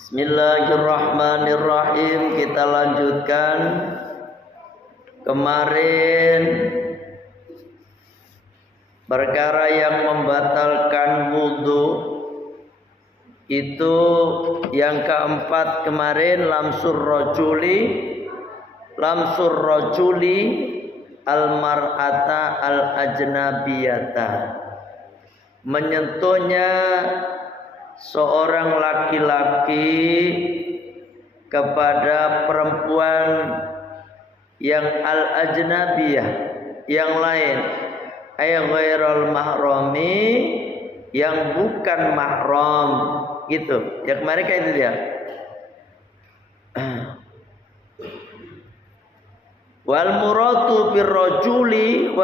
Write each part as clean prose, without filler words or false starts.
Bismillahirrahmanirrahim. Kita lanjutkan. Kemarin perkara yang membatalkan wudhu itu yang keempat kemarin lamsur rajuli al-mar'ata al-ajnabiyata, menyentuhnya seorang laki-laki kepada perempuan yang al-ajnabiyah, yang lain, ay ghairal mahrami, yang bukan mahram, gitu. Ya kemarin kayak itu dia. Wal muradu birrajuli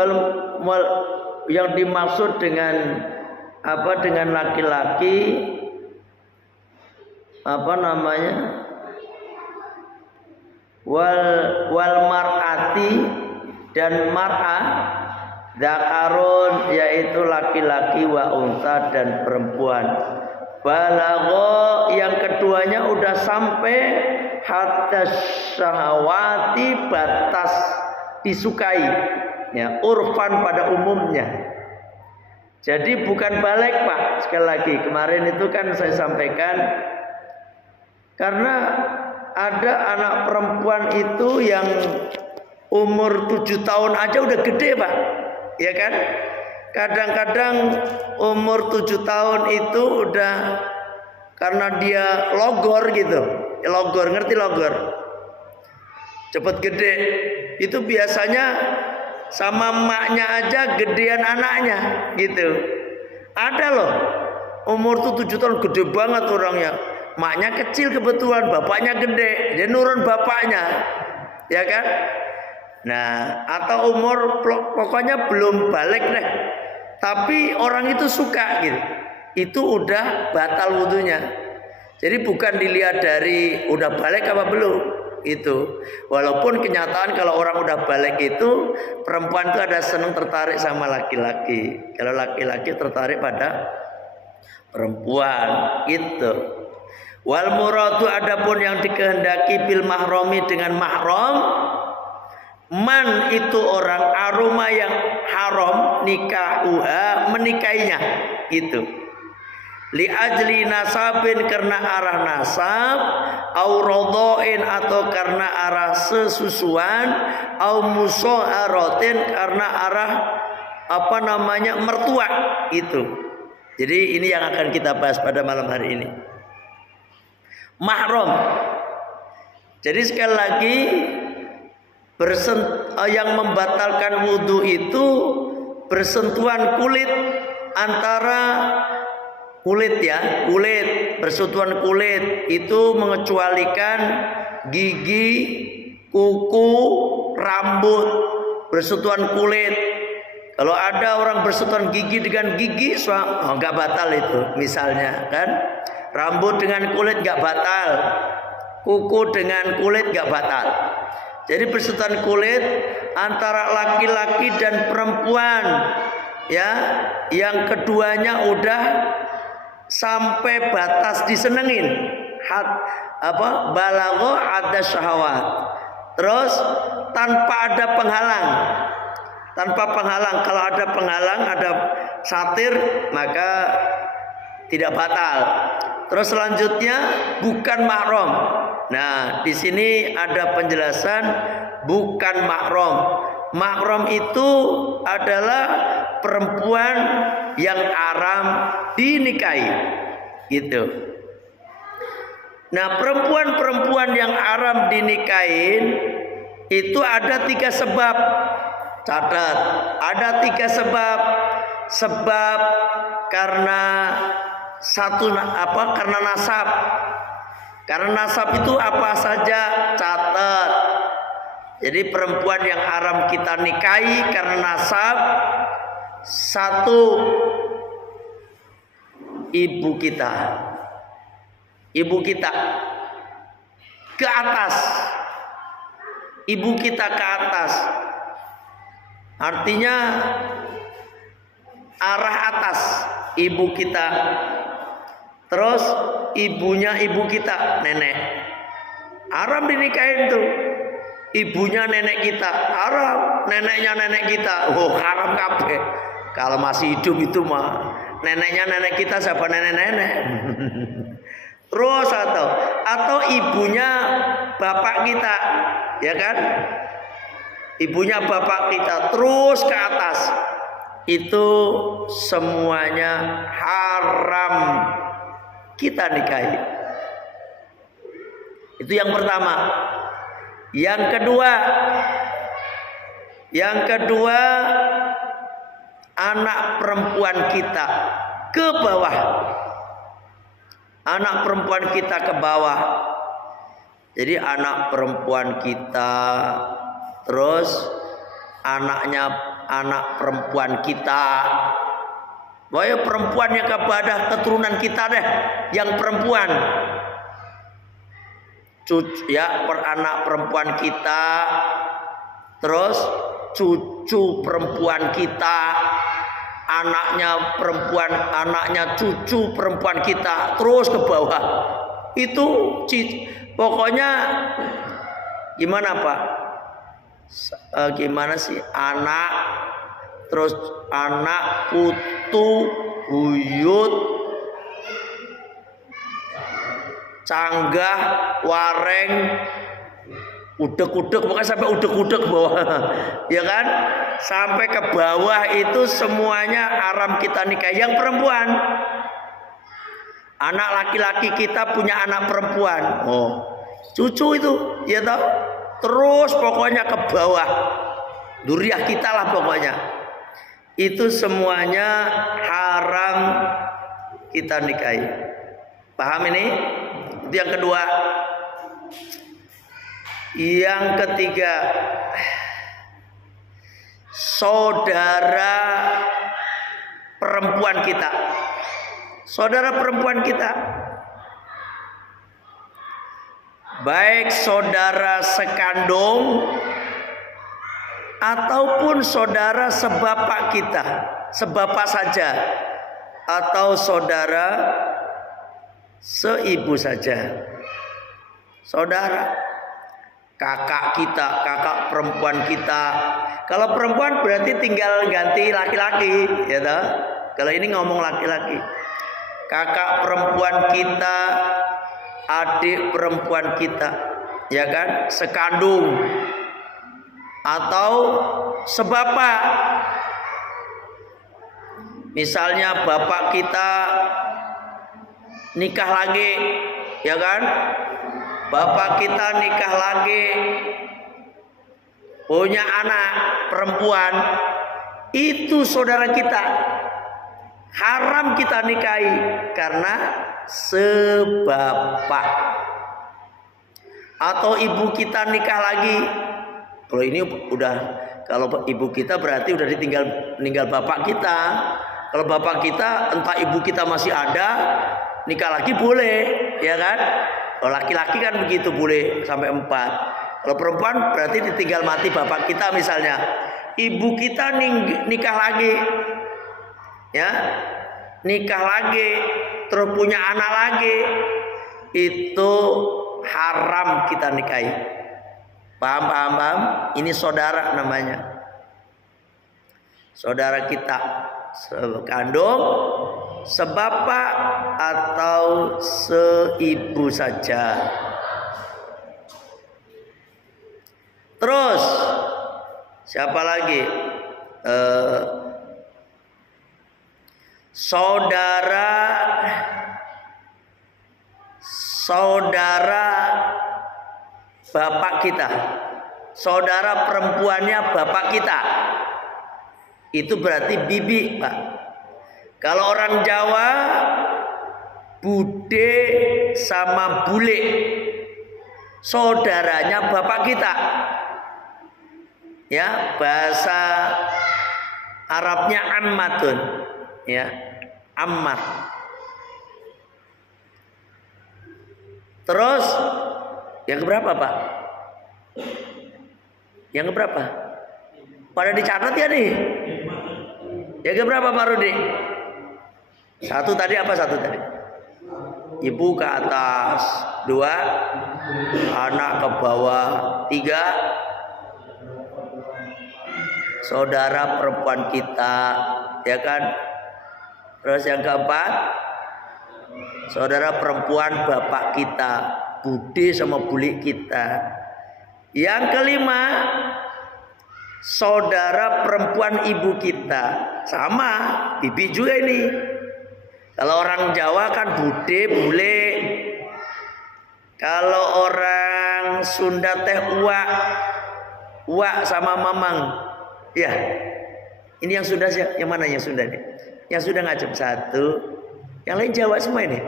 yang dimaksud dengan apa, dengan laki-laki, apa namanya, wal mar'ati, dan mar'ah, zakarun yaitu laki-laki, wa unsa dan perempuan. Balagho yang keduanya udah sampai hatta syahwati, batas disukai, ya, urfan pada umumnya. Jadi bukan balik, Pak. Sekali lagi, kemarin itu kan saya sampaikan, karena ada anak perempuan itu yang umur 7 tahun aja udah gede, Pak. Ya kan? Kadang-kadang umur 7 tahun itu udah, karena dia logor gitu. Logor, ngerti logor? Cepet gede. Itu biasanya sama emaknya aja gedean anaknya gitu. Ada loh, umur tuh 7 tahun gede banget orangnya. Maknya kecil kebetulan, bapaknya gede, dia nurun bapaknya, ya kan? Nah, atau umur pokoknya belum balik deh, tapi orang itu suka gitu, itu udah batal wudunya. Jadi bukan dilihat dari udah balik apa belum itu. Walaupun kenyataan kalau orang udah balik itu, perempuan itu ada senang tertarik sama laki-laki. Kalau laki-laki tertarik pada perempuan itu. Wal muradu adapun yang dikehendaki bil mahrami dengan mahram, man itu orang, aroma yang haram, nikahuha menikahinya itu. Li ajli nasabin karena arah nasab, au rodhoin atau karena arah sesusuan, au musoaratin karena arah apa namanya mertua itu. Jadi ini yang akan kita bahas pada malam hari ini. Mahram. Jadi sekali lagi, yang membatalkan wudhu itu bersentuhan kulit antara kulit, ya, kulit, bersentuhan kulit itu mengecualikan gigi, kuku, rambut, bersentuhan kulit. Kalau ada orang bersentuhan gigi dengan gigi, nggak batal itu, misalnya kan. Rambut dengan kulit nggak batal, kuku dengan kulit nggak batal. Jadi bersentuhan kulit antara laki-laki dan perempuan, ya, yang keduanya udah sampai batas disenengin, balagho ada syahwat. Terus tanpa ada penghalang, Kalau ada penghalang, ada satir, maka tidak batal. Terus selanjutnya bukan mahram. Nah, di sini ada penjelasan bukan mahram. Mahram itu adalah perempuan yang haram dinikahi, gitu. Nah, perempuan-perempuan yang haram dinikahin itu ada 3 sebab. Catat, ada 3 sebab. Sebab karena karena nasab. Karena nasab itu apa saja, catat. Jadi perempuan yang haram kita nikahi karena nasab, 1, ibu kita ke atas. Ibu kita ke atas, artinya arah atas. Ibu kita Terus ibunya ibu kita, nenek. Haram dinikahin tuh. Ibunya nenek kita, haram. Neneknya nenek kita, haram kabeh. Kalau masih hidup itu mah. Neneknya nenek kita siapa nenek-nenek. Terus atau ibunya bapak kita, ya kan? Ibunya bapak kita terus ke atas. Itu semuanya haram kita nikahi. Itu yang pertama. Yang kedua, anak perempuan kita ke bawah. Anak perempuan kita ke bawah. Jadi anak perempuan kita, terus anak perempuan kita. Pokoknya perempuan yang kepada keturunan kita deh, yang perempuan. Anak perempuan kita, terus cucu perempuan kita, anaknya perempuan, anaknya cucu perempuan kita, terus ke bawah. Itu pokoknya gimana Pak? Gimana sih? Anak, terus anak, putu, buyut, canggah, wareng, udek-udek, pokoknya sampai udek-udek ke bawah. Ya kan? Sampai ke bawah itu semuanya haram kita nikah. Yang perempuan, anak laki-laki kita punya anak perempuan. Cucu itu, ya toh? Terus pokoknya ke bawah. Duriah kita lah pokoknya. Itu semuanya haram kita nikahi. Paham ini? Itu yang kedua. Yang ketiga, saudara perempuan kita. Saudara perempuan kita, baik saudara sekandung ataupun saudara sebapak kita, sebapak saja, atau saudara seibu saja. Saudara, kakak kita, kakak perempuan kita. Kalau perempuan berarti tinggal ganti laki-laki, ya toh? Kalau ini ngomong laki-laki. Kakak perempuan kita, adik perempuan kita, ya kan? Sekandung atau sebapak. Misalnya bapak kita nikah lagi, ya kan? Bapak kita nikah lagi, punya anak perempuan, itu saudara kita, haram kita nikahi karena sebapak. Atau ibu kita nikah lagi, kalau ini udah, kalau ibu kita berarti udah meninggal bapak kita. Kalau bapak kita, entah ibu kita masih ada, nikah lagi boleh, ya kan? Kalau laki-laki kan begitu, boleh sampai 4. Kalau perempuan berarti ditinggal mati bapak kita misalnya. Ibu kita nikah lagi, ya, nikah lagi, terus punya anak lagi, itu haram kita nikahi. Paham? Ini saudara namanya. Saudara kita sekandung, sebapak atau seibu saja. Terus siapa lagi? Saudara bapak kita, saudara perempuannya bapak kita, itu berarti bibi, Pak. Kalau orang Jawa, bude sama bule, saudaranya bapak kita. Ya, bahasa Arabnya ammatun, ya, ammat. Terus yang keberapa, Pak? Yang keberapa? Pada dicatat ya nih? Yang keberapa, Pak Rudi? Satu tadi apa satu tadi? ibu ke atas, 2 anak ke bawah, 3 saudara perempuan kita, ya kan? Terus yang keempat, saudara perempuan bapak kita, bude sama bule kita. Yang kelima, saudara perempuan ibu kita, sama bibi juga ini. Kalau orang Jawa kan bude, bule. Kalau orang Sunda teh uak sama mamang. Ya, ini yang Sunda sih, yang mana yang Sunda nih? Yang Sunda ngajep 1, yang lain Jawa semua ini.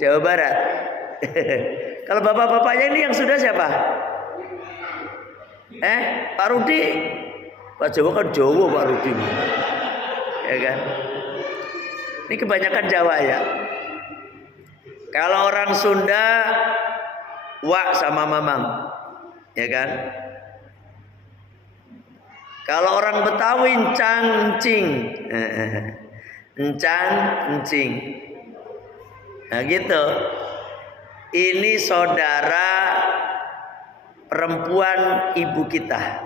Jawa Barat. Kalau bapak-bapaknya ini yang Sunda siapa? Pak Rudi. Pak Jawa kan Jawa Pak Rudi. Ya kan? Ini kebanyakan Jawa ya. Kalau orang Sunda wak sama mamang. Ya kan? Kalau orang Betawi encang-encing. Encang-encing. Nah gitu. Ini saudara perempuan ibu kita.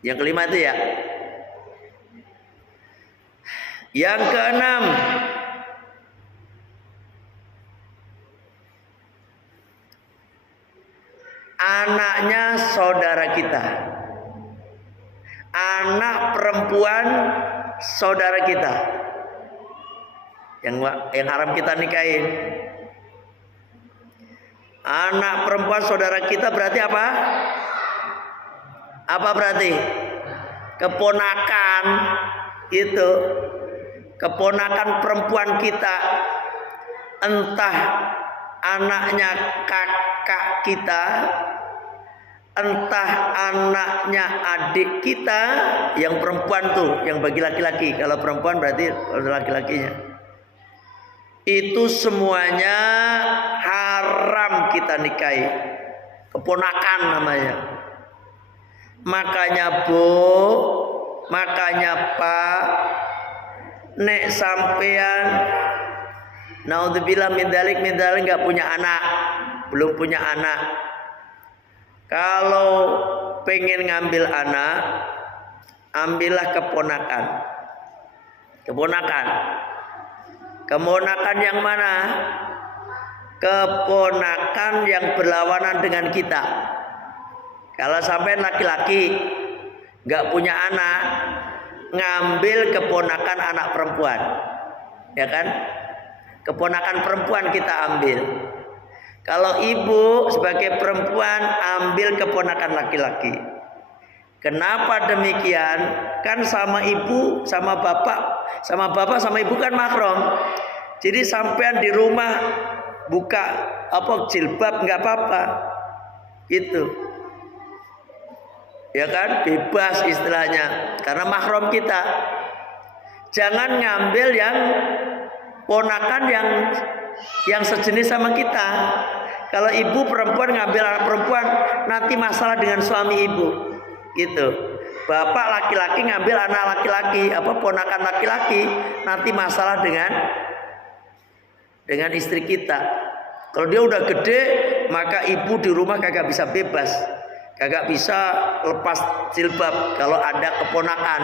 Yang kelima itu ya. Yang keenam, anaknya saudara kita. Anak perempuan saudara kita. Yang haram kita nikahin. Anak perempuan saudara kita berarti apa? Apa berarti? Keponakan itu. Keponakan perempuan kita. Entah anaknya kakak kita, entah anaknya adik kita, yang perempuan tuh, yang bagi laki-laki. Kalau perempuan berarti laki-lakinya. Itu semuanya haram kita nikahi. Keponakan namanya. Makanya Bu, makanya Pak, nek sampean naudzubillah min dzalik enggak punya anak, belum punya anak. Kalau pengen ngambil anak, ambillah keponakan. Keponakan. Keponakan yang mana? Keponakan yang berlawanan dengan kita. Kalau sampai laki-laki nggak punya anak, ngambil keponakan anak perempuan, ya kan? Keponakan perempuan kita ambil. Kalau ibu sebagai perempuan ambil keponakan laki-laki. Kenapa demikian? Kan sama ibu, sama bapak sama ibu kan mahram. Jadi sampean di rumah buka jilbab nggak apa-apa, gitu. Ya kan, bebas istilahnya, karena mahram kita. Jangan ngambil yang ponakan yang sejenis sama kita. Kalau ibu perempuan ngambil anak perempuan, nanti masalah dengan suami ibu. Gitu. Bapak laki-laki ngambil anak laki-laki, ponakan laki-laki, nanti masalah dengan istri kita. Kalau dia udah gede, maka ibu di rumah kagak bisa bebas, kagak bisa lepas jilbab. Kalau ada keponakan,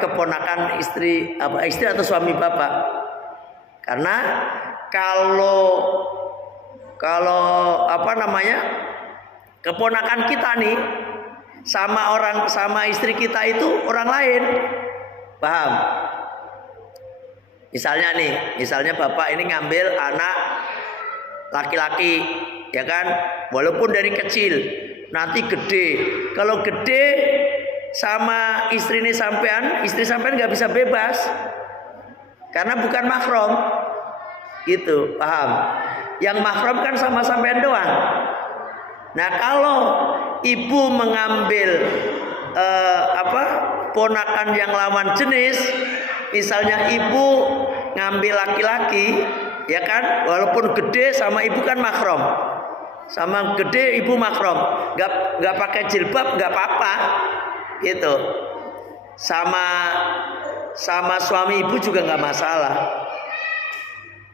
keponakan istri atau suami bapak. Karena kalau keponakan kita nih sama istri kita itu orang lain, paham? Misalnya bapak ini ngambil anak laki-laki, ya kan? Walaupun dari kecil, nanti gede. Kalau gede sama istri sampean nggak bisa bebas, karena bukan mahram, gitu, paham? Yang mahram kan sama sampean doang. Nah kalau ibu mengambil ponakan yang lawan jenis, misalnya ibu ngambil laki-laki, ya kan, walaupun gede sama ibu kan mahram, sama gede ibu mahram, nggak pakai jilbab nggak apa-apa, gitu. sama suami ibu juga nggak masalah,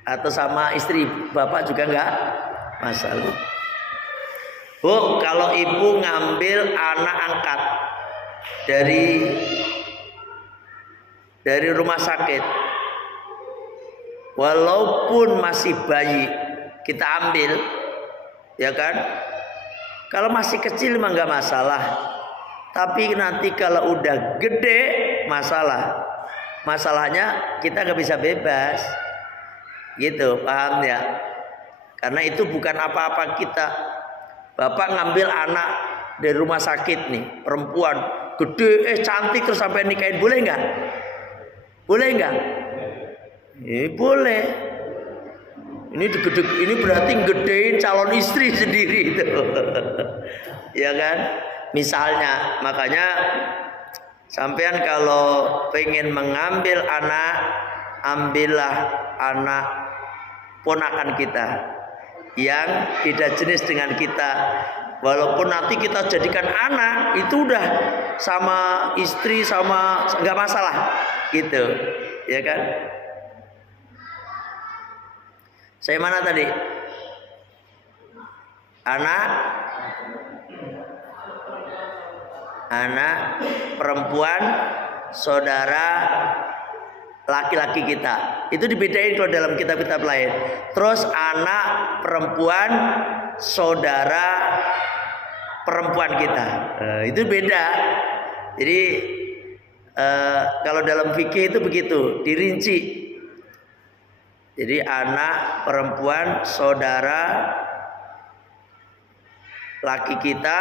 atau sama istri bapak juga nggak masalah. Bu, kalau ibu ngambil anak angkat dari rumah sakit, walaupun masih bayi kita ambil, ya kan? Kalau masih kecil mah nggak masalah. Tapi nanti kalau udah gede masalah. Masalahnya kita nggak bisa bebas. Gitu, paham ya? Karena itu bukan apa-apa kita. Bapak ngambil anak dari rumah sakit nih, perempuan gede, cantik terus sampai nikahin, boleh nggak? Boleh nggak? Boleh. Ini berarti gedein calon istri sendiri itu. Ya kan? Misalnya, makanya sampean kalau pengen mengambil anak, ambillah anak ponakan kita yang beda jenis dengan kita. Walaupun nanti kita jadikan anak, itu udah sama istri, sama nggak masalah, gitu, ya kan? Saya mana tadi? Anak perempuan saudara laki-laki kita. Itu dibedain kalau dalam kitab-kitab lain. Terus anak perempuan saudara perempuan kita. Itu beda. Jadi kalau dalam fikih itu begitu, dirinci. Jadi anak perempuan saudara laki kita,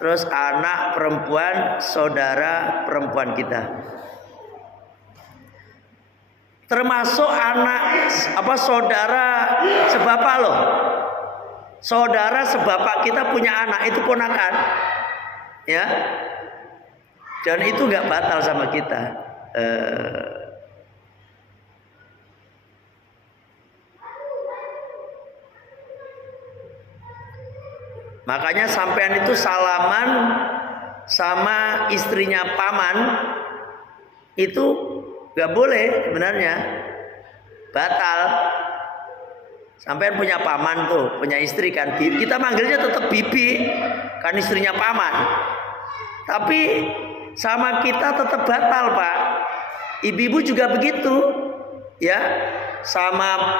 terus anak perempuan saudara perempuan kita. Termasuk anak saudara sebapak loh. Saudara sebapak kita punya anak, itu ponakan. Ya. Dan itu enggak batal sama kita. Makanya sampean itu salaman sama istrinya paman itu gak boleh sebenarnya, batal. Sampean punya paman tuh, punya istri kan, kita manggilnya tetap bibi, kan istrinya paman. Tapi sama kita tetap batal, Pak. Ibu-ibu juga begitu, ya, sama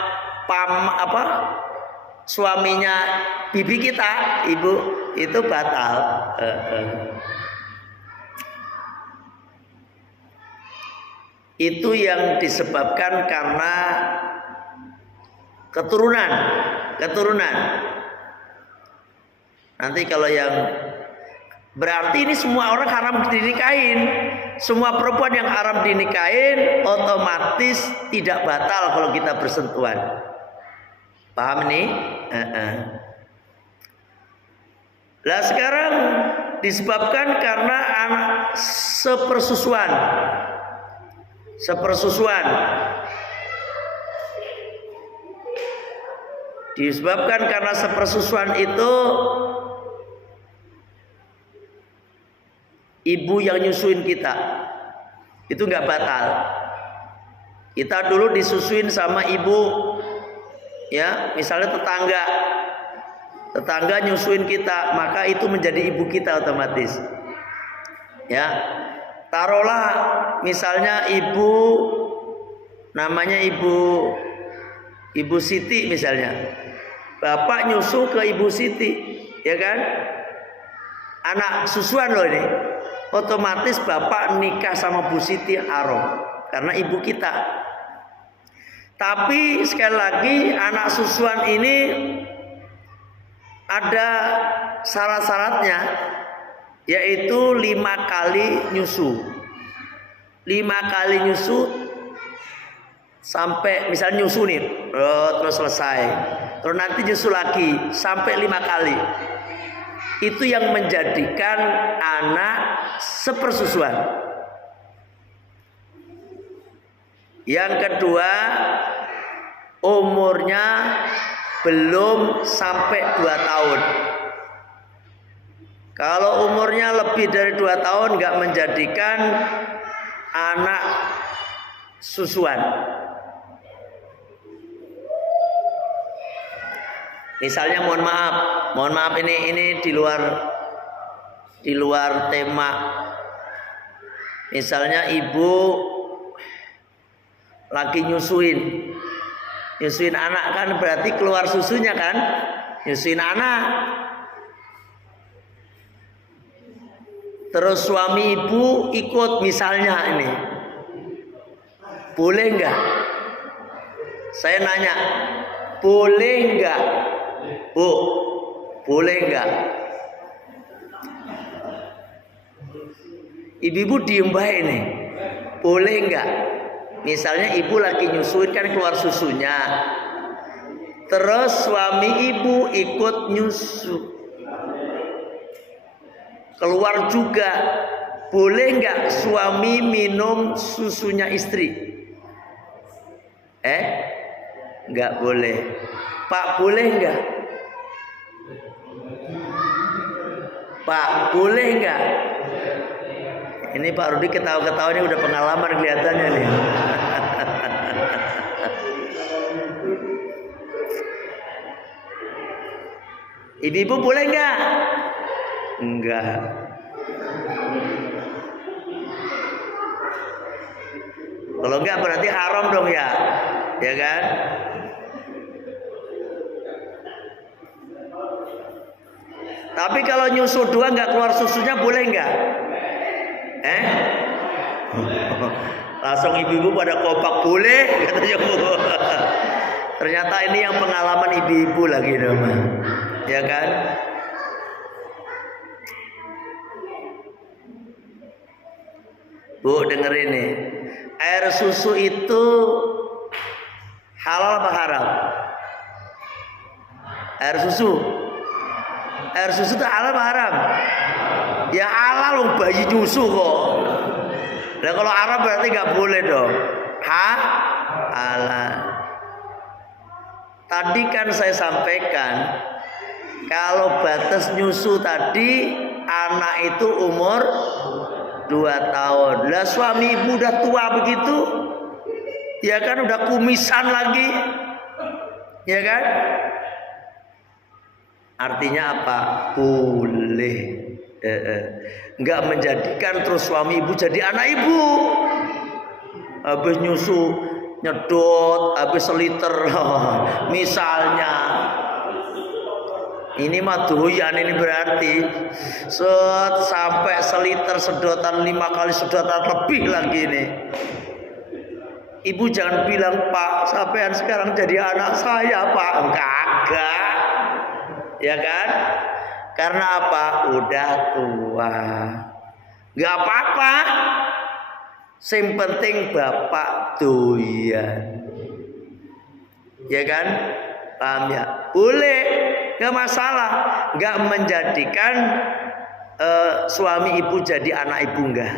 suaminya bibi kita, ibu, itu batal. Itu yang disebabkan karena keturunan. Nanti kalau yang berarti ini semua orang haram dinikahin. Semua perempuan yang haram dinikahin otomatis tidak batal kalau kita bersentuhan. Paham nih? Lah sekarang disebabkan karena anak sepersusuan. Disebabkan karena sepersusuan itu ibu yang nyusuin kita, itu nggak batal. Kita dulu disusuin sama ibu, ya, misalnya tetangga nyusuin kita, maka itu menjadi ibu kita otomatis. Ya, taruhlah misalnya ibu namanya ibu Siti misalnya, bapak nyusu ke ibu Siti, ya kan? Anak susuan loh ini, otomatis bapak nikah sama Bu Siti haram karena ibu kita. Tapi sekali lagi anak susuan ini ada syarat-syaratnya, yaitu 5 kali nyusu. 5 kali nyusu sampai misalnya nyusu nih, terus selesai. Terus nanti nyusu lagi sampai 5 kali. Itu yang menjadikan anak sepersusuan. Yang kedua, umurnya belum sampai 2 tahun. Kalau umurnya lebih dari 2 tahun nggak menjadikan anak susuan. Misalnya mohon maaf ini di luar tema. Misalnya ibu lagi nyusuin anak kan berarti keluar susunya kan, nyusuin anak. Terus suami ibu ikut misalnya ini, boleh nggak? Saya nanya, boleh nggak, Bu? Boleh nggak? Ibu diem baik nih, boleh nggak? Misalnya ibu lagi nyusuin kan keluar susunya, terus suami ibu ikut nyusu. Keluar juga, boleh nggak suami minum susunya istri? Nggak boleh. Pak, boleh nggak? Pak, boleh nggak? Ini Pak Rudi ketawa-ketawa ini udah pengalaman kelihatannya nih. Ibu boleh nggak? Enggak. Kalau enggak berarti haram dong ya, ya kan? Tapi kalau nyusu dua nggak keluar susunya boleh nggak? Langsung ibu-ibu pada kompak boleh katanya Bu. Ternyata ini yang pengalaman ibu-ibu lagi dong, ya kan? Bu dengerin nih, air susu itu halal apa haram? Air susu itu halal apa haram? Ya halal loh, bayi nyusu kok. Nah kalau haram berarti nggak boleh dong. Halal. Tadi kan saya sampaikan kalau batas nyusu tadi anak itu umur 2 tahun. Lah suami ibu udah tua begitu, ya kan udah kumisan lagi, ya kan? Artinya apa? Boleh. Enggak menjadikan terus suami ibu jadi anak ibu. Habis nyusu nyedot, habis seliter, misalnya. Ini mah doyan ini berarti sampai seliter sedotan 5 kali sedotan lebih lagi nih. Ibu jangan bilang Pak sampean sekarang jadi anak saya Pak. Kagak, ya kan? Karena apa? Udah tua. Gak apa-apa. Yang penting bapak doyan, ya kan? Paham ya? Boleh. Gak masalah, gak menjadikan suami ibu jadi anak ibu enggak.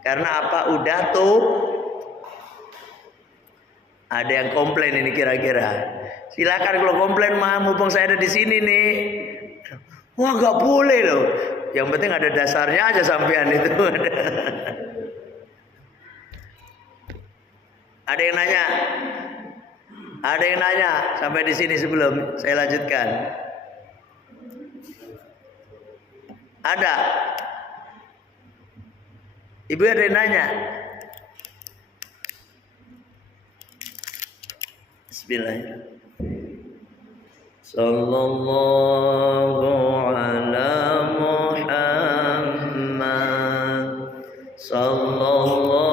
Karena apa? Udah tuh. Ada yang komplain ini kira-kira. Silakan kalau komplain mah, mumpung saya ada di sini nih. Wah gak boleh loh. Yang penting ada dasarnya aja sampean itu. Ada yang nanya? Ada yang nanya sampai di sini sebelum saya lanjutkan? Ada? Ibu ada yang nanya? Bismillahirrahmanirrahim. Sallallahu ala Muhammad. Sallallahu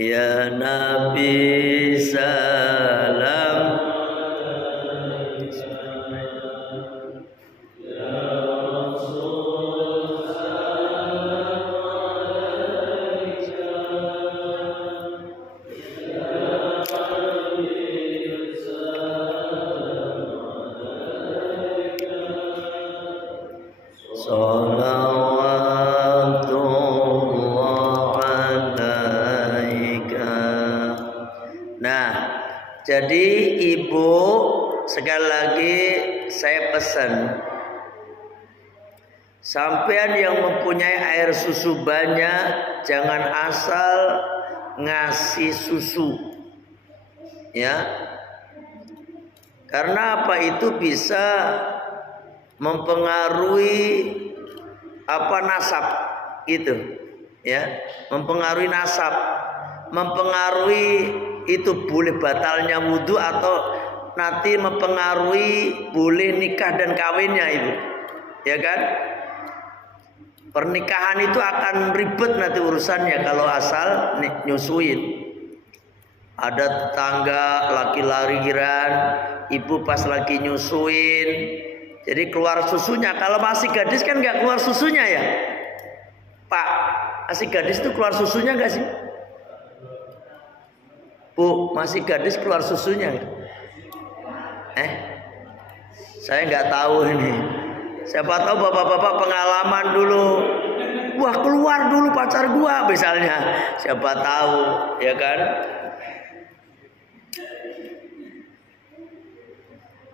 ya Nabi salam. Ya Rasul salam alaika. Ya Habib salam Shalawatullah alaika. Nah, jadi ibu, sekali lagi saya pesan, sampean yang mempunyai air susu banyak, jangan asal ngasih susu, ya. Karena apa? Itu bisa mempengaruhi nasab, gitu, ya. Mempengaruhi nasab, mempengaruhi itu boleh batalnya wudhu atau nanti mempengaruhi boleh nikah dan kawinnya itu, ya kan? Pernikahan itu akan ribet nanti urusannya kalau asal nyusuin. Ada tetangga laki lariran, ibu pas lagi nyusuin, jadi keluar susunya. Kalau masih gadis kan nggak keluar susunya ya, Pak. Masih gadis itu keluar susunya nggak sih, Bu? Masih gadis keluar susunya nggak? Saya nggak tahu ini. Siapa tahu bapak-bapak pengalaman dulu. Wah, keluar dulu pacar gua misalnya. Siapa tahu, ya kan?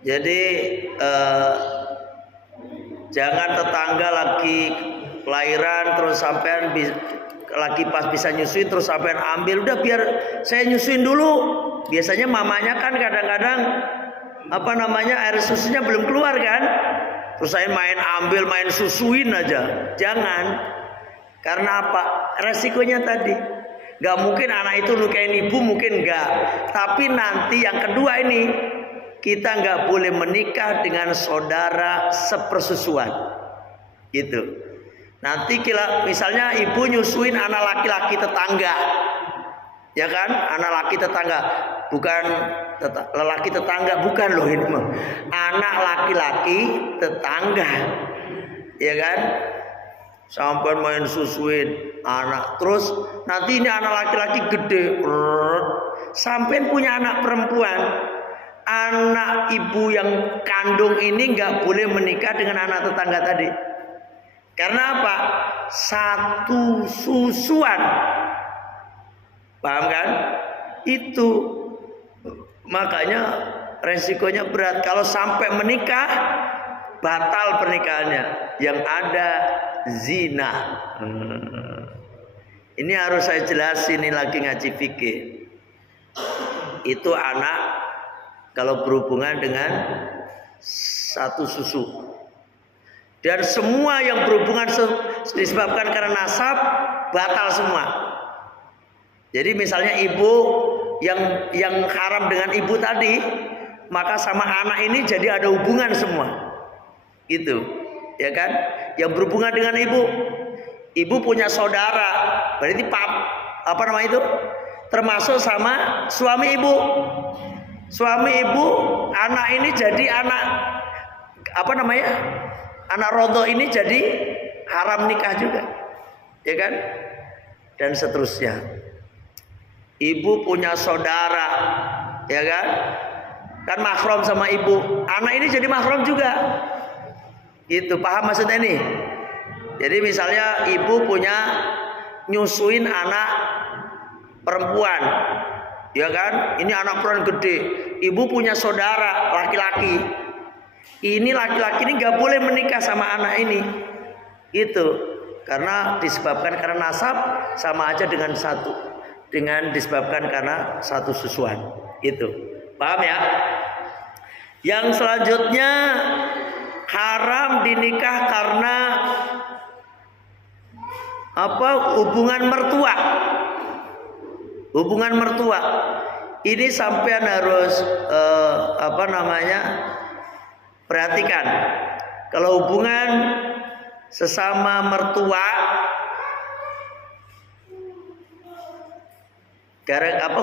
Jadi jangan tetangga lagi kelahiran terus sampean lagi pas bisa nyusuin terus sampean ambil, udah biar saya nyusuin dulu. Biasanya mamanya kan kadang-kadang air susunya belum keluar kan, terus saya main susuin aja. Jangan. Karena apa? Resikonya tadi, nggak mungkin anak itu lukain ibu, mungkin nggak. Tapi nanti yang kedua ini, kita nggak boleh menikah dengan saudara sepersusuan, gitu. Nanti misalnya ibu nyusuin anak laki-laki tetangga, ya kan? Anak laki tetangga, bukan lelaki tetangga, bukan loh ini mah. Anak laki-laki tetangga, ya kan? Sampai main susuin anak, terus nanti ini anak laki-laki gede, sampai punya anak perempuan. Anak ibu yang kandung ini nggak boleh menikah dengan anak tetangga tadi. Karena apa? Satu susuan. Paham kan? Itu makanya resikonya berat. Kalau sampai menikah, batal pernikahannya. Yang ada zina. Ini harus saya jelasin, ini lagi ngaji fikih. Itu anak kalau berhubungan dengan satu susu. Dan semua yang berhubungan disebabkan karena nasab, batal semua. Jadi misalnya ibu yang haram dengan ibu tadi, maka sama anak ini jadi ada hubungan semua. Gitu. Ya kan? Yang berhubungan dengan ibu punya saudara, berarti itu? Termasuk sama suami ibu. Suami ibu, anak ini jadi anak anak rodo ini jadi haram nikah juga, ya kan? Dan seterusnya. Ibu punya saudara, ya kan? Kan mahram sama ibu, anak ini jadi mahram juga. Gitu, paham maksudnya ini? Jadi misalnya ibu punya nyusuin anak perempuan, ya kan? Ini anak perempuan gede. Ibu punya saudara laki-laki. Ini laki-laki ini nggak boleh menikah sama anak ini. Gitu. Karena disebabkan karena nasab, sama aja dengan disebabkan karena satu susuan. Itu. Paham ya? Yang selanjutnya, haram dinikah karena hubungan mertua. Hubungan mertua ini sampean harus perhatikan. Kalau hubungan sesama mertua,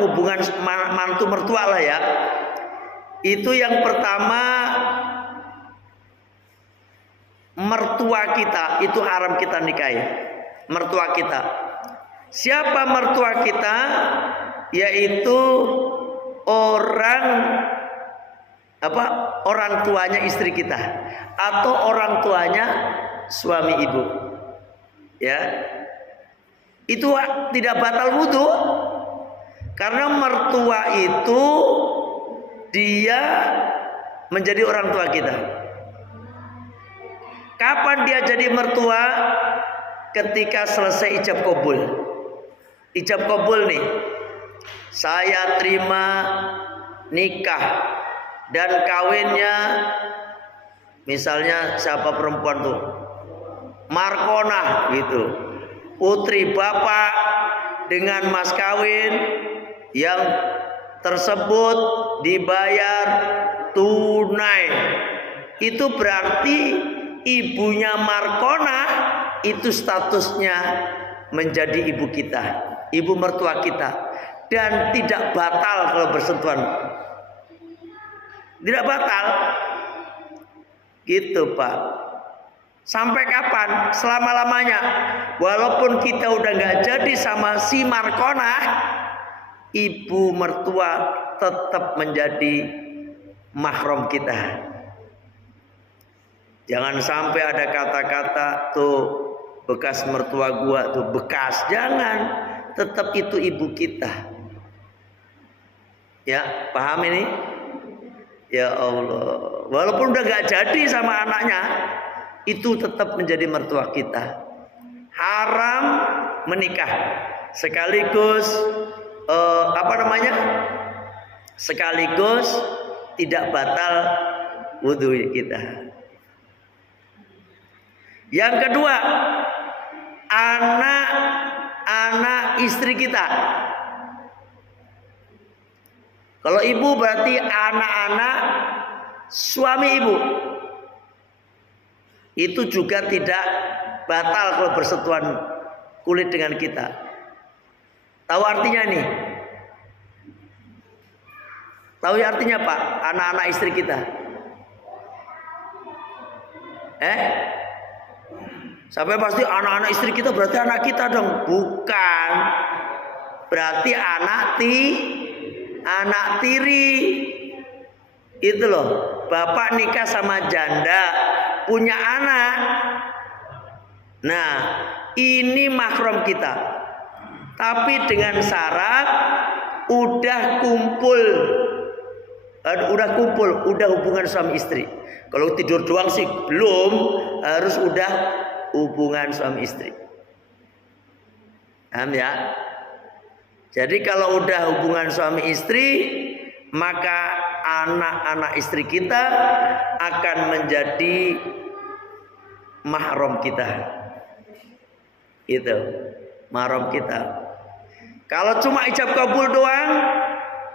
hubungan mantu mertua lah ya. Itu yang pertama, mertua kita itu haram kita nikahi. Mertua kita. Siapa mertua kita? Yaitu orang tuanya istri kita atau orang tuanya suami ibu. Ya. Itu tidak batal wudu. Karena mertua itu dia menjadi orang tua kita. Kapan dia jadi mertua? Ketika selesai ijab kabul. Ijab kabul nih. Saya terima nikah dan kawinnya, misalnya siapa perempuan tuh? Markona gitu. Putri bapak dengan mas kawin yang tersebut dibayar tunai. Itu berarti ibunya Markona itu statusnya menjadi ibu kita, ibu mertua kita, dan tidak batal kalau bersentuhan. Tidak batal. Gitu Pak. Sampai kapan? Selama-lamanya. Walaupun kita udah nggak jadi sama si Markona, ibu mertua tetap menjadi mahram kita. Jangan sampai ada kata-kata tuh bekas mertua gua tuh bekas. Jangan. Tetap itu ibu kita. Ya, paham ini? Ya Allah. Walaupun udah gak jadi sama anaknya, itu tetap menjadi mertua kita. Haram menikah. Sekaligus sekaligus tidak batal wudhu kita. Yang kedua, anak istri kita. Kalau ibu berarti anak-anak suami ibu. Itu juga tidak batal kalau bersentuhan kulit dengan kita. Tahu artinya nih? Tahu artinya Pak? Anak-anak istri kita. Sampai pasti anak-anak istri kita berarti anak kita dong. Bukan. Berarti anak tiri. Itu loh. Bapak nikah sama janda, punya anak. Nah, ini mahram kita. Tapi dengan syarat udah kumpul, udah hubungan suami istri. Kalau tidur doang sih belum, harus udah hubungan suami istri. Paham ya? Jadi kalau udah hubungan suami istri, maka anak-anak istri kita akan menjadi mahram kita. Itu mahram kita. Kalau cuma ijab kabul doang,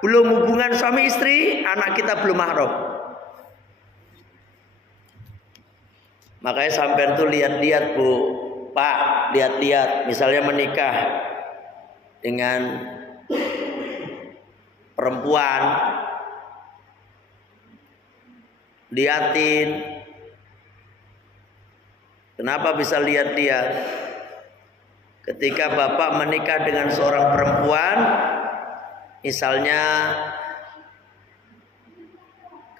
belum hubungan suami istri, anak kita belum mahram. Makanya sampean tuh lihat-lihat Bu, Pak, lihat-lihat, misalnya menikah dengan perempuan, liatin. Kenapa bisa lihat-lihat? Ketika bapak menikah dengan seorang perempuan, misalnya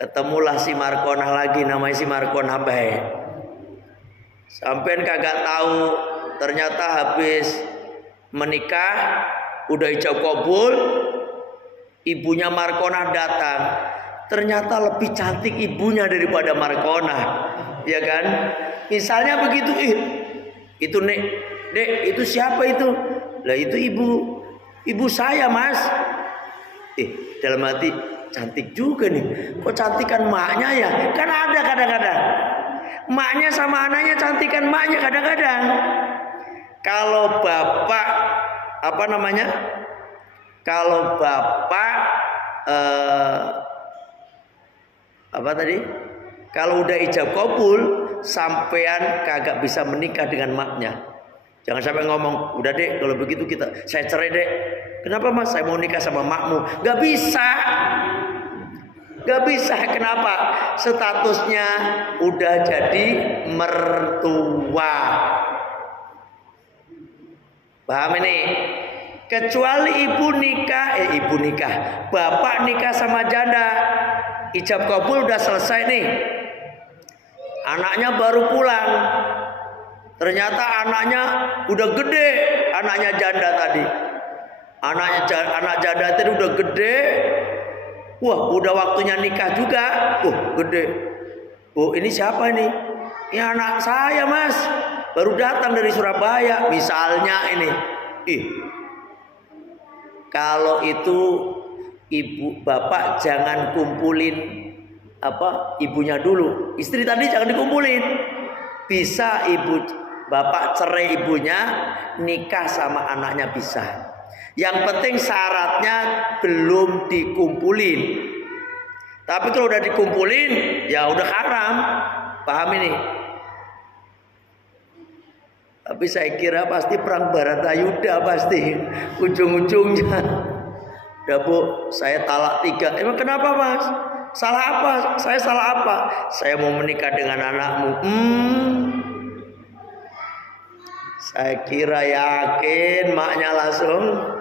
ketemulah si Markonah lagi, namanya si Markonah baik. Sampean kagak tahu, ternyata habis menikah udah ijab kabul, ibunya Markonah datang. Ternyata lebih cantik ibunya daripada Markonah, ya kan? Misalnya begitu, itu Dek, itu siapa itu? Lah itu ibu saya Mas. Dalam hati cantik juga nih. Kok cantikan maknya ya? Kan ada kadang-kadang. Maknya sama anaknya cantikan maknya kadang-kadang. Kalau bapak Kalau bapak Kalau udah ijab kabul, sampean kagak bisa menikah dengan maknya. Jangan sampai ngomong, udah Dek, kalau begitu saya cerai Dek. Kenapa Mas? Saya mau nikah sama makmu. Gak bisa. Gak bisa. Kenapa? Statusnya udah jadi mertua. Paham ini? Kecuali ibu nikah, bapak nikah sama janda, ijab kabul udah selesai nih. Anaknya baru pulang. Ternyata anaknya udah gede, anaknya janda tadi. Anak janda tadi udah gede. Wah, udah waktunya nikah juga. Gede. Ini siapa ini? Ini anak saya, Mas. Baru datang dari Surabaya. Misalnya ini. Kalau itu ibu bapak jangan kumpulin ibunya dulu. Istri tadi jangan dikumpulin. Bisa bapak cerai ibunya, nikah sama anaknya bisa. Yang penting syaratnya belum dikumpulin. Tapi kalau udah dikumpulin, ya udah haram. Paham ini? Tapi saya kira pasti perang Baratayuda pasti ujung-ujungnya. Udah Bu, saya talak 3. Emang kenapa Mas? Salah apa? Saya salah apa? Saya mau menikah dengan anakmu. Saya kira yakin maknya langsung.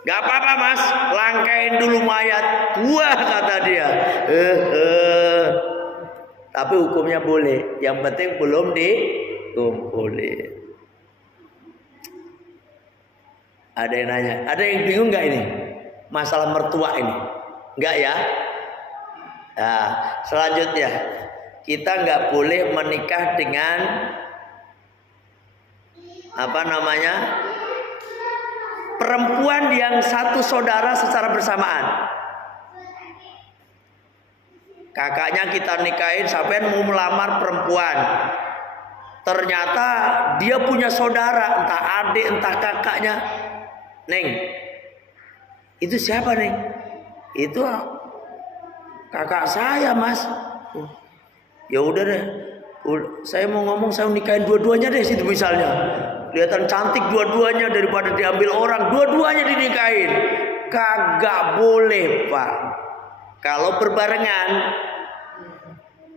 Gak apa-apa Mas, langkain dulu mayat gua, kata dia. Tapi hukumnya boleh. Yang penting belum dikumpulin. Ada yang nanya, ada yang bingung gak ini? Masalah mertua ini? Enggak ya? Nah, selanjutnya kita nggak boleh menikah dengan perempuan yang satu saudara secara bersamaan. Kakaknya kita nikahin, sampai mau melamar perempuan. Ternyata dia punya saudara, entah adik, entah kakaknya. Neng, itu siapa Neng? Itu kakak saya Mas. Ya udah deh, saya mau ngomong, saya nikahin dua-duanya deh situ misalnya. Kelihatan cantik dua-duanya daripada diambil orang, dua-duanya dinikahin. Kagak boleh Pak. Kalau berbarengan.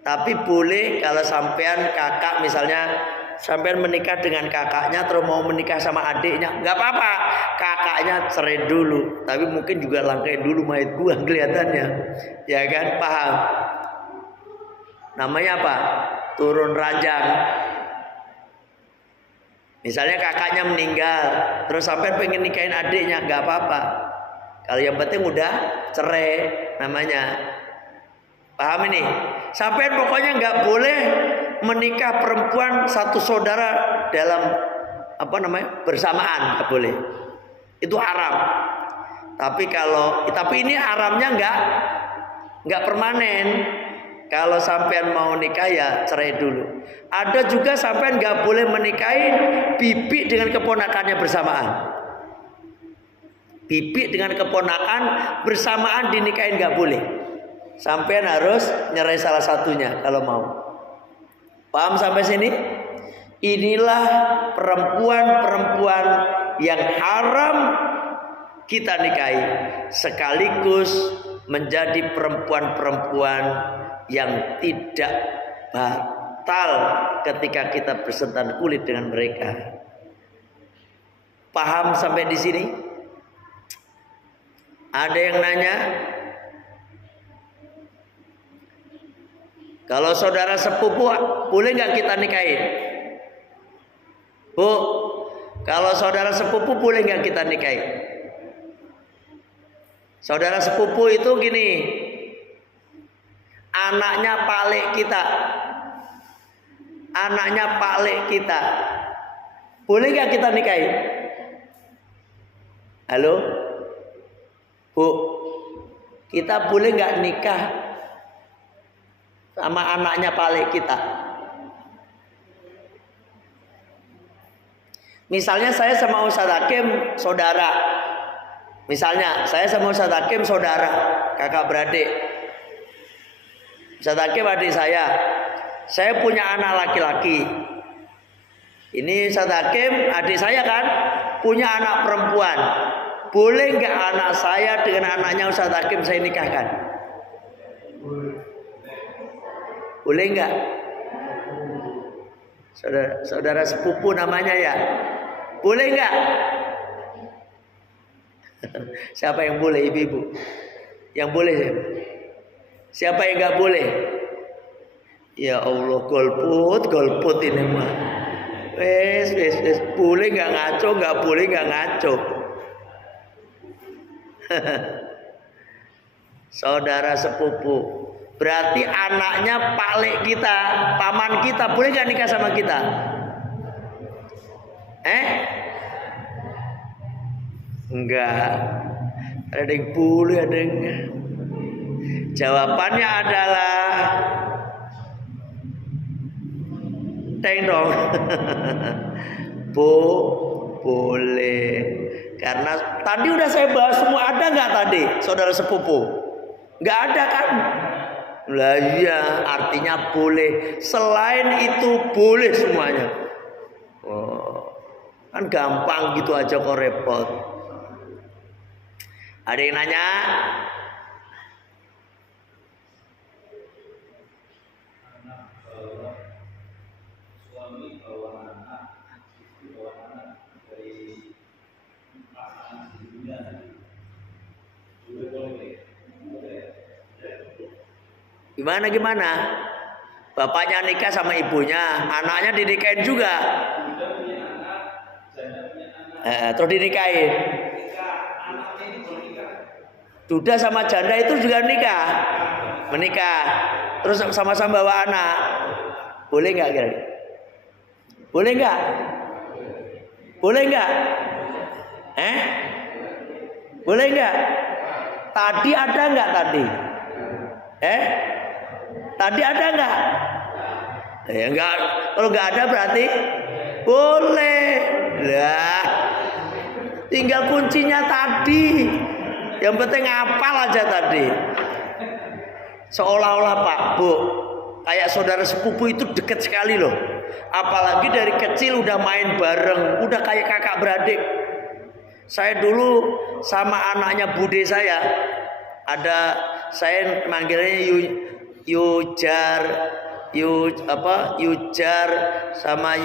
Tapi boleh kalau sampean kakak misalnya, sampean menikah dengan kakaknya terus mau menikah sama adiknya, nggak apa-apa. Kakaknya cerai dulu, tapi mungkin juga langkain dulu mayat gua kelihatannya, ya kan? Paham? Namanya apa? Turun ranjang. Misalnya kakaknya meninggal, terus sampean pengen nikahin adiknya, nggak apa-apa. Kalau yang penting udah cerai namanya. Paham ini? Sampean pokoknya nggak boleh menikah perempuan satu saudara dalam bersamaan, nggak boleh. Itu haram. Tapi ini haramnya nggak permanen. Kalau sampean mau nikah ya cerai dulu. Ada juga sampean nggak boleh menikahin bibi dengan keponakannya bersamaan. Bibi dengan keponakan bersamaan dinikahin nggak boleh. Sampean harus nyerai salah satunya kalau mau. Paham sampai sini? Inilah perempuan-perempuan yang haram kita nikahi, sekaligus menjadi perempuan-perempuan yang tidak batal ketika kita bersentuhan kulit dengan mereka. Paham sampai di sini? Ada yang nanya, kalau saudara sepupu boleh nggak kita nikahin? Bu, kalau saudara sepupu boleh nggak kita nikahin? Saudara sepupu itu gini, anaknya palik kita, boleh nggak kita nikahin? Halo, Bu, kita boleh nggak nikah sama anaknya palik kita? Misalnya saya sama Ustaz Hakim saudara. Misalnya saya sama Ustaz Hakim saudara, kakak beradik. Ustaz Hakim adik saya. Saya punya anak laki-laki. Ini Ustaz Hakim adik saya kan, punya anak perempuan. Boleh nggak anak saya dengan anaknya Ustaz Hakim saya nikahkan? Boleh nggak? Saudara sepupu namanya ya. Boleh nggak? Siapa yang boleh, ibu-ibu? Yang boleh siapa? Siapa yang nggak boleh? Ya Allah, golput ini mah. Wes, boleh nggak ngaco, nggak boleh nggak ngaco. Saudara sepupu, berarti anaknya Pak kita, paman kita, boleh nggak nikah sama kita? Enggak. Ada yang boleh, ada yang enggak. Jawabannya adalah teng dong. Boleh. Karena tadi udah saya bahas semua, ada nggak tadi saudara sepupu? Nggak ada kan? Lah iya, artinya boleh. Selain itu boleh semuanya. Oh, kan gampang gitu aja kok repot. Ada yang nanya? Gimana? Bapaknya nikah sama ibunya, anaknya dinikahin juga. Terus dinikahin. Duda sama janda itu juga menikah. Terus sama-sama bawa anak. Boleh nggak kira? Boleh nggak? Boleh nggak? Boleh nggak? Tadi ada nggak tadi? Tadi ada nggak? Ya nggak. Kalau nggak ada berarti boleh. Lah, tinggal kuncinya tadi. Yang penting hafal aja tadi. Seolah-olah Pak, Bu, kayak saudara sepupu itu dekat sekali loh. Apalagi dari kecil udah main bareng, udah kayak kakak beradik. Saya dulu sama anaknya bude saya, saya manggilnya Yujar sama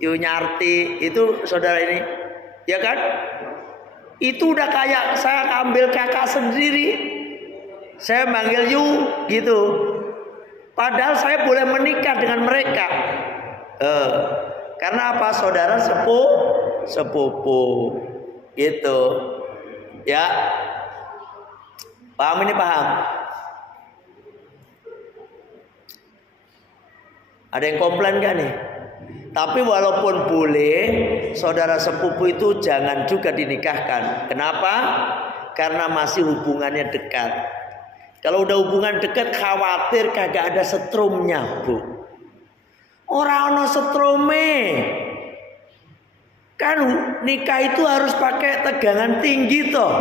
Yunyarti, itu saudara ini, ya kan? Itu udah kayak saya ambil kakak sendiri. Saya manggil Yu gitu. Padahal saya boleh menikah dengan mereka. Karena apa? Saudara sepupu. Gitu. Ya. Paham ini, paham? Ada yang komplain gak nih? Tapi walaupun boleh, saudara sepupu itu jangan juga dinikahkan. Kenapa? Karena masih hubungannya dekat. Kalau udah hubungan dekat, khawatir kagak ada setrumnya, Bu. Orang ono setrume. Kan nikah itu harus pakai tegangan tinggi toh.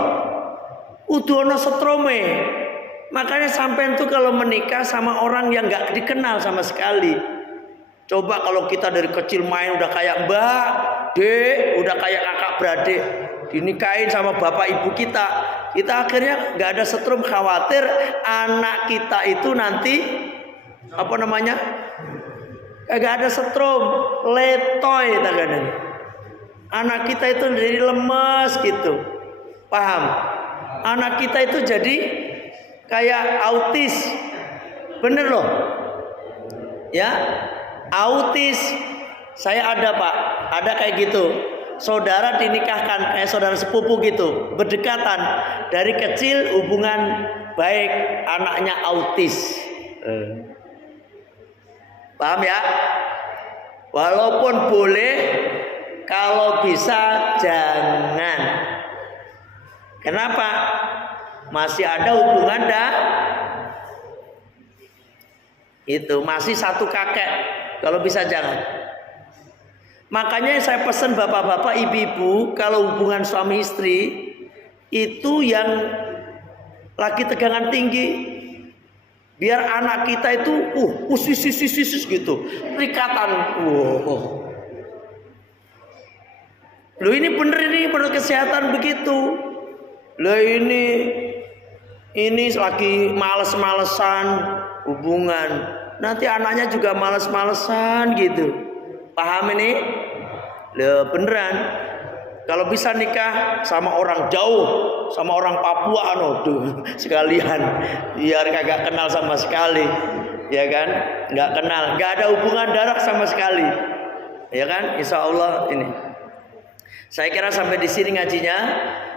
Udah ono setrume. Makanya sampean tuh kalau menikah sama orang yang nggak dikenal sama sekali. Coba kalau kita dari kecil main udah kayak Mbak, Dek, udah kayak kakak beradik, dinikahin sama bapak ibu kita akhirnya nggak ada setrum, khawatir anak kita itu nanti kagak ada setrum, letoy kadang. Anak kita itu jadi lemes gitu, paham? Anak kita itu jadi kayak autis, bener loh, ya. Autis, saya ada Pak, ada kayak gitu. Saudara dinikahkan kayak saudara sepupu gitu, berdekatan dari kecil, hubungan baik, anaknya autis. Paham ya? Walaupun boleh, kalau bisa jangan. Kenapa? Masih ada hubungan itu masih satu kakek. Kalau bisa jangan. Makanya saya pesan bapak-bapak, ibu-ibu, kalau hubungan suami istri itu yang lagi tegangan tinggi, biar anak kita itu usus gitu, perikatan. Loh ini bener, ini menurut kesehatan begitu. Loh ini lagi males-malesan hubungan. Nanti anaknya juga males-malesan gitu. Paham ini? Loh beneran. Kalau bisa nikah sama orang jauh, sama orang Papua sekalian, biar kagak kenal sama sekali, ya kan? Nggak kenal, nggak ada hubungan darah sama sekali. Ya kan? Insya Allah ini. Saya kira sampai di sini ngajinya.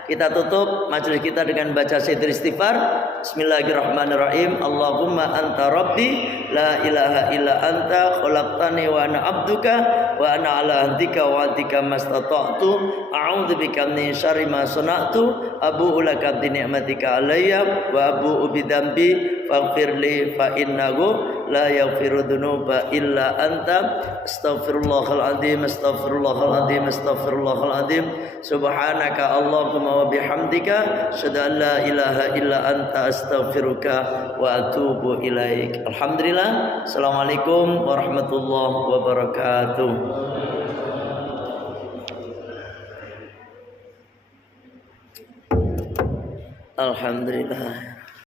Kita tutup majelis kita dengan baca syair istighfar. Bismillahirrahmanirrahim. Allahumma anta rabbi la ilaha illa anta khalaqtani wa ana abduka wa ana ala ahdika wa ahdika mastata'tu a'udzu bika min syarri ma sana'tu abu'u laka bi ni'matika alayya wa abu'u bi dzambi faghfirli fa innahu la yaghfiru dzunuba illa anta astaghfirullahal azim astaghfirullahal azim astaghfirullahal azim subhanaka allahumma wa bihamdika asyhadu an la ilaha illa anta astaghfiruka wa atubu ilaik. Alhamdulillah. Assalamualaikum warahmatullahi wabarakatuh. Alhamdulillah.